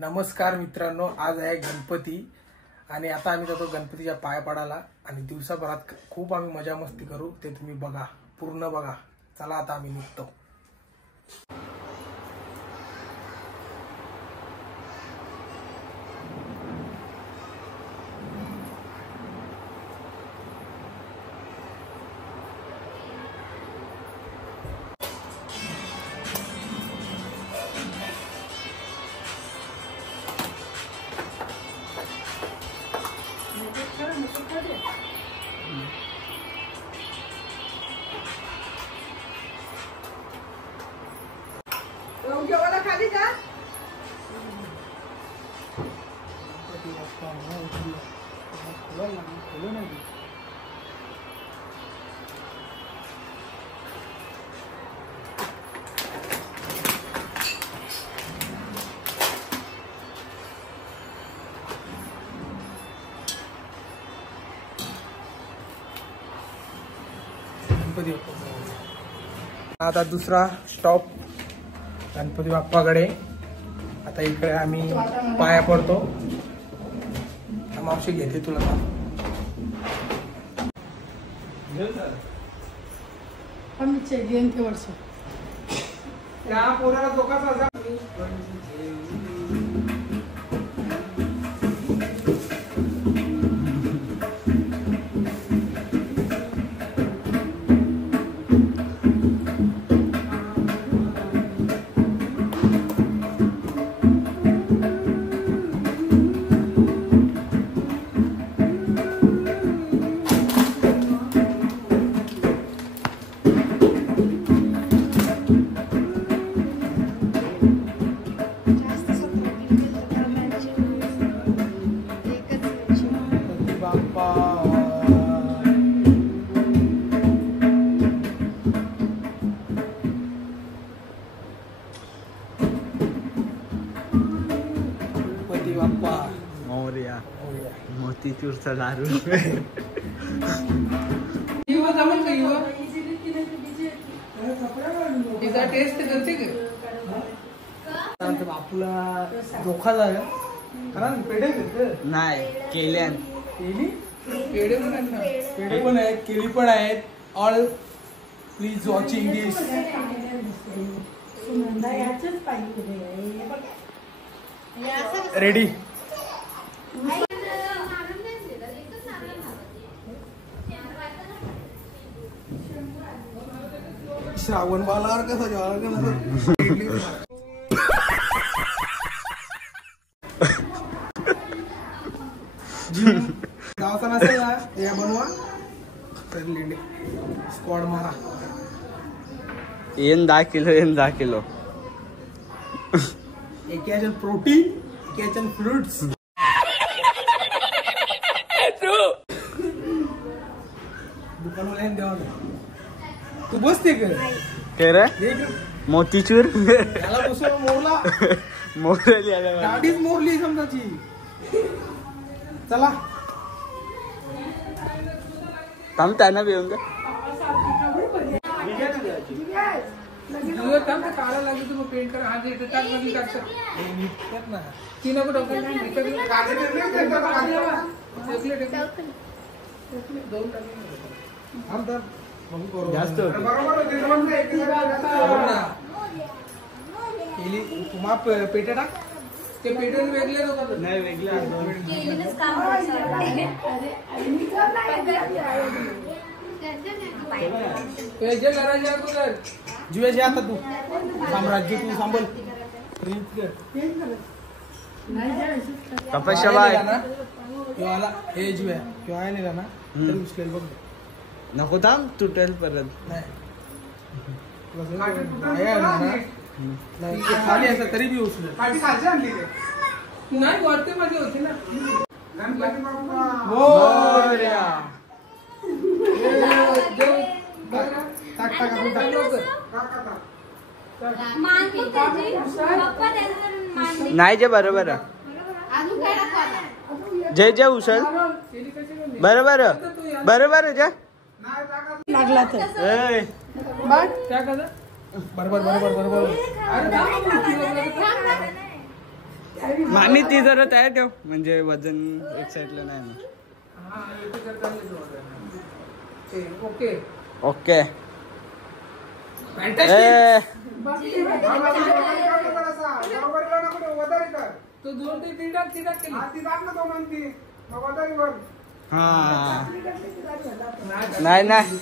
नमस्कार मित्रांनो, आज आहे गणपती आणि आता आम्ही जातो गणपतीच्या पाया पडायला आणि दिवसाभरात खूप आम्ही मजा मस्ती करू, ते तुम्ही बघा, पूर्ण बघा. चला आता आम्ही निघतो. खाली जा. आता दुसरा स्टॉप गणपती बाप्पाकडे. आता इकडे आम्ही पाया पडतो. मावशी घेते तुला त्या पोराला दोघांचा मोतीचूरचा लाडू. तिचा टेस्ट करते का बापूला धोका झाला कारण पेढे नाही केल्यान केली. पेढे पण आहेत ना, पेढे पण आहेत, केली पण आहेत. All please watching this. Ready. Shravan बालावर कसं गावचा नसेल ना या बनवा तर लेंडे स्क्वॉड मारा. येन 10 किलो. एक याच्यात प्रोटीन, एक याच्यात फ्रुट्स. दुकानवाल्याने द्यावा. तू बसते काय रे मोतीचूर त्याला बसव मोरला. मोरली गाडीच मोरली समजाची. चला थांब त्यांना येऊन का काढा लागेल. तू पेंट कर. हा जे टाक मध्ये टाकतात ना ती नको जास्त पेटे टाक. ते पेटे वेगळे नाही वेगळे जुयाची आता तू साम्राज्य तू सांभाळ. तपस्या बाय हे जुया किंवा आहे नाही ना तरी उचलेल बघ. नको थांब तुटेल परत. नाही खाली असं तरी बी उचलेल. नाही वरती मध्ये होती ना. गणपती नाही जे बरोबर जे जे उचल बरोबर जे लागला तर ए, बघ त्या कसं बरोबर बरोबर बरोबर. मामी ती जरा तयार ठेव म्हणजे वजन एक साईडला नाही ना. Okay okay. तो दोन ते तीन टाक केली हा नाही नाही.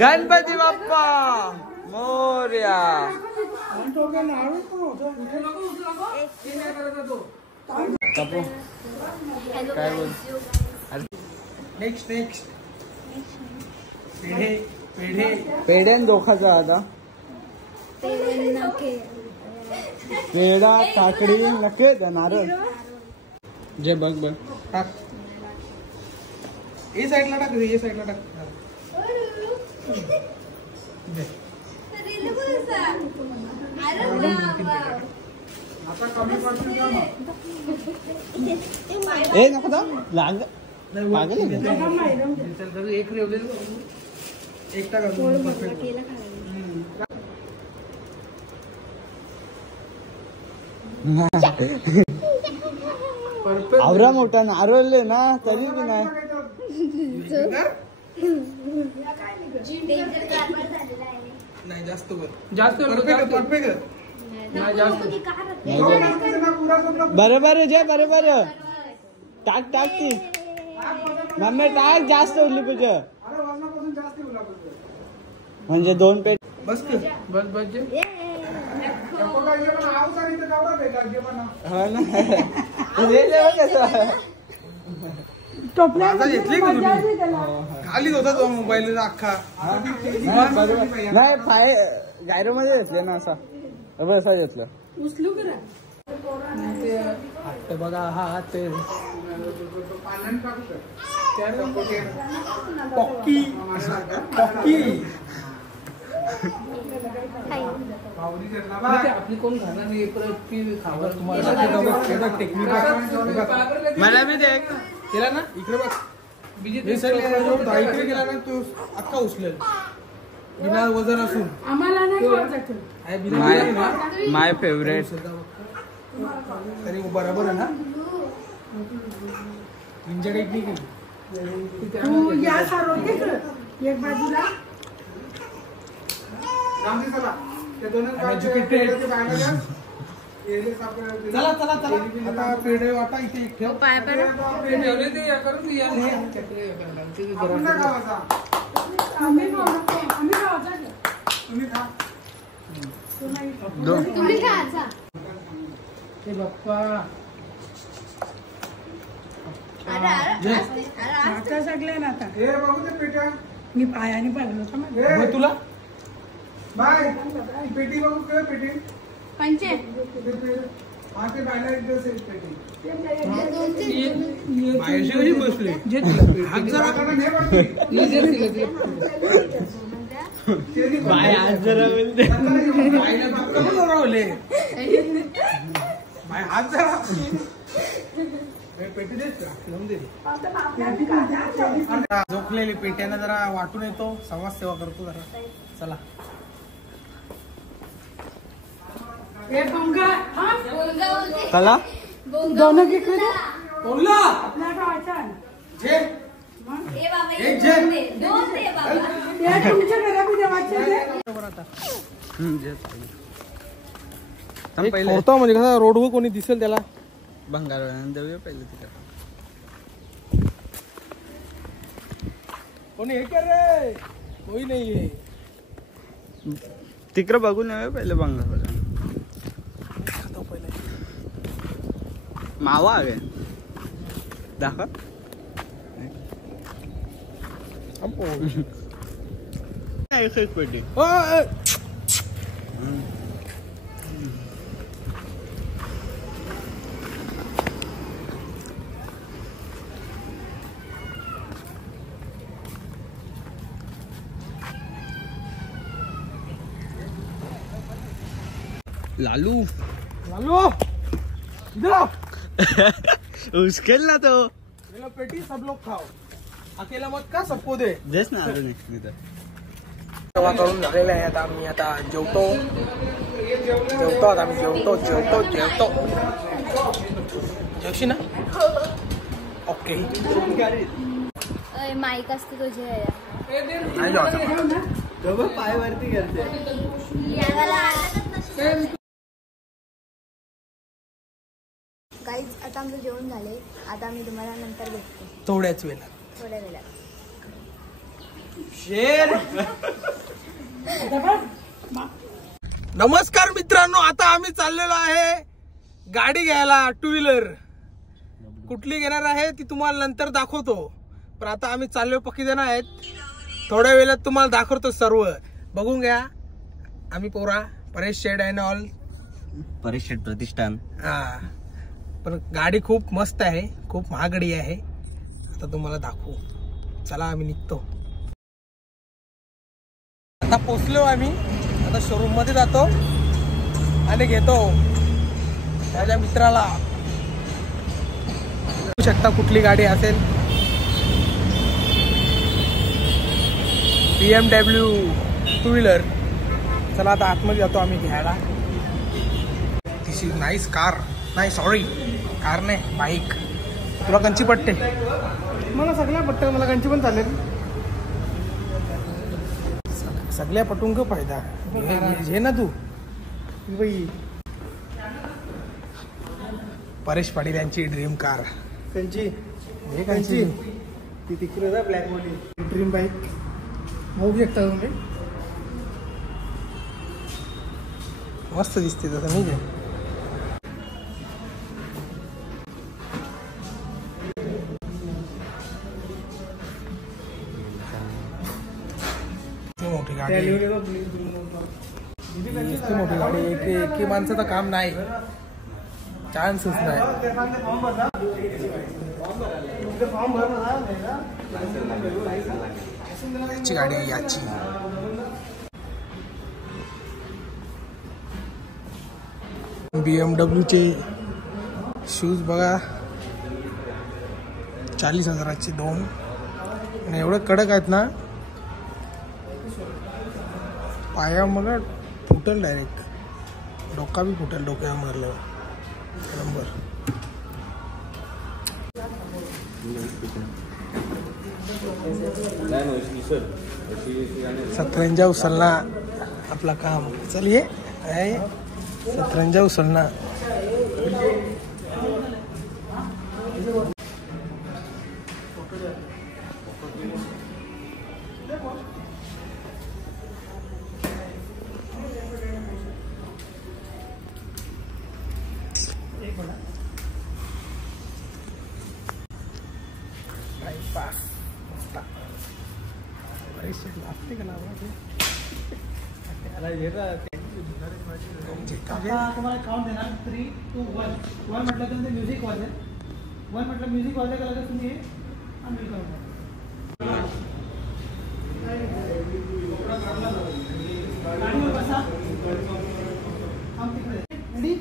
गणपती बाप्पा मोरया. कापू काय बोल. नेक्स्ट पेढे पेढे पेढ्यान दोखाचा आता पेढा काकडी नक्की नारळ जे बघ बघ टाक. ए साईडला टाक रे, ए साईडला टाक. आता कमी पडतो ए नको ना लाग पागल आहे का? एक रेवले एक टाका. आवरा मोठा नारळ ना तरी बी नाही. नाही जास्त परफेक्ट. बरोबर जे बरोबर टाक टाक ती मम्मी टाक जास्त उरली तुझ्या म्हणजे दोन पेट. बस बस जे घेतली खालीच होता तो मोबाईल अख्खा. नाही पाय गायरो मध्ये घेतले ना असा असा घेतलं. उचलू करा हात बघा हात पक्की पक्की आपली कोण खाणार नाही खावर तुम्हाला टेक्निक मला बी दे केला ना. इकडे बघ इकडे गेला ना तू अख्खा उचलेल बिना वजन असून. आम्हाला नाही माय फेवरेट. तरी बरोबर आहे ना. तुमच्या टेक्निक तू या सारोते एक बाजूला चला चला चला आता पेढे वाटा इथे एक ठेव. ठेवले ते या करून तुम्ही खायचा बाप्पा आता सगळ्या ना आता हे बघू ते पेट्या मी पायाने पाडलं होतं तुला बाय पेटी बघू काय पेटी पंचे ते बायला एक दिवस एक पेटी बसले बाय आज जरा हात जरा पेटी झोपलेली पेट्यानं जरा वाटून येतो. समाजसेवा करतो जरा. चला चला दोन घेतले बोलला आपल्या गावाचा जे एक जे तुमच्या घरात देवाचे पहिले होता म्हणजे कसा रोडवर कोणी दिसेल त्याला भंगार देऊया पहिले तिकडे. कोणी हे कर रे कोई नाहीये तिकडे बघून येऊया पहिले भंगार. मावा आहे दाखव. एक पेटी लालू लालू इधर उश्केल ना तो. पेटी सब लोग खाओ, अकेला मत का, सबको दे. जेच ना अजून एक तिथं. तेव्हा करून झालेलं आहे. आता आम्ही आता जेवतो आता आम्ही जेवतो. जेवशी ना. ओके. माईक असते तुझे नाही जेवतो. पाय वरती करते. काहीच आता आमचं जेवण झाले. आता आम्ही तुम्हाला नंतर भेटतो थोड्याच वेळात. थोड्या वेळात. नमस्कार मित्रांनो, आता आम्ही चाललेलो आहे गाडी घ्यायला. 2 व्हीलर कुठली घेणार आहे ती तुम्हाला नंतर दाखवतो. पण आता आम्ही चाललो, पक्की जण आहेत. थोड्या वेळात तुम्हाला दाखवतो सर्व. बघून घ्या. आम्ही पोरा परेश शेड अँड ऑल, परेश शेड प्रतिष्ठान. हा, पण गाडी खूप मस्त आहे, खूप महागडी आहे. आता तुम्हाला दाखवू. चला आम्ही निघतो. आता पोचलो आम्ही. आता शोरूम मध्ये जातो आणि घेतो माझ्या मित्राला. बघू शकता कुठली गाडी असेल. BMW 2 wheeler. चला आता आतमध्ये जातो आम्ही घ्यायला. दिस इज नाईस कार. नाही सॉरी, कार नाही, बाईक. तुला कंची पट्टे? मला सगळ्या पट्ट्या, मला कंची पण चालेल. सगळ्या पटून का फायदा घे ना तू. बाई परेश पाटील यांची ड्रीम कार. कंची हे कंची ती तिकडे ब्लॅक मध्ये ड्रीम बाईक बघू शकता तुम्ही. मस्त दिसते तसं नाही का. मोठी गाडी, मोठी गाडी. एक माणसाचं काम नाही, चान्सच नाही. याची गाडी आहे याची. BMW चे शूज बघा, 40,000चे 2. आणि एवढं कडक आहेत ना, पाया मला फुटल डायरेक्ट. डोका बी फुटल डोक्यावर मारल्यावर. नंबर 17 उचलना आपला काम. चलिए 17 उचलना. तुम्हाला काउंट देणार 3, 2, 1. 1 म्हटलं तर ते म्युझिक वाजेल. 1 म्हटलं म्युझिक वाजायला लागलं तुम्ही अनमिल करून गाडीवर बसा. थांब तिकडे. रेडी?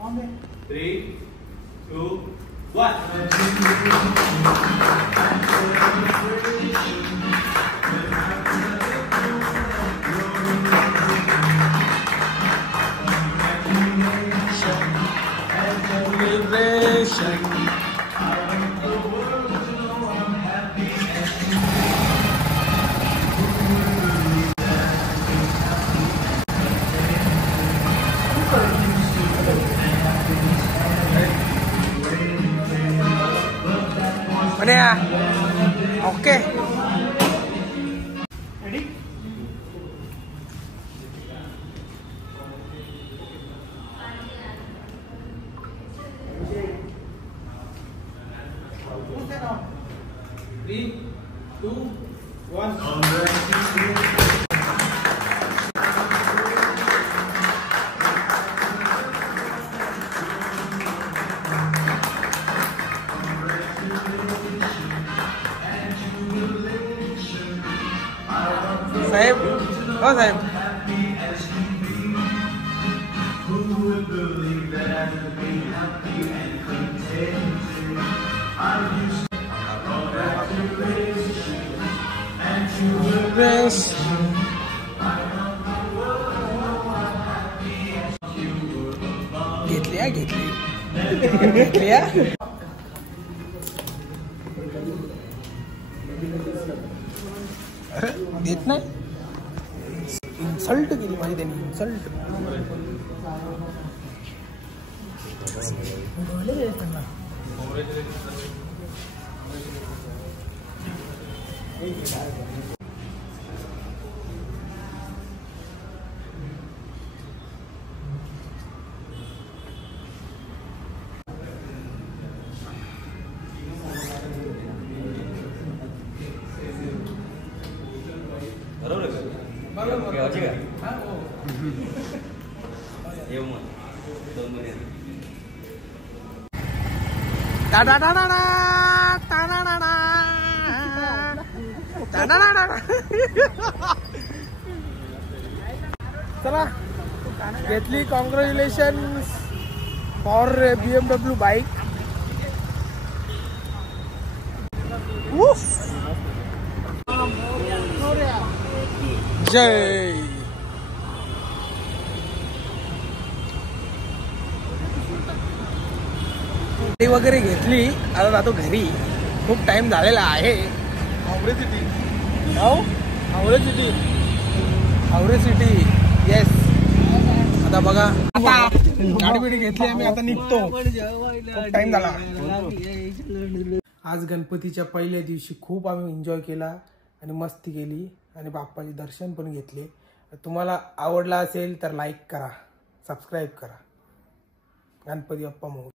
ऑन दे. 3, 2, 1. ओके. रेडी? साहेब, हो साहेब. घेतली अरे देत नाही इन्सल्ट केली माझी त्यांनी इन्सल्ट चला घेतली कॉंग्रॅच्युलेशन फॉर BMW बाईक. जय वगैरे घेतली. आता जातो घरी. खूप टाइम झालेला आहे. Haware city yes. आता बघा आता गाडी बिडी घेतली आम्ही. आता निघतो. खूप टाइम झाला. आज गणपतीच्या पहिल्या दिवशी खूप आम्ही एन्जॉय केला आणि मस्ती केली आणि बाप्पाचे दर्शन पण घेतले. तुम्हाला आवडला असेल तर लाईक करा, सबस्क्राईब करा. गणपती बाप्पा मोरया.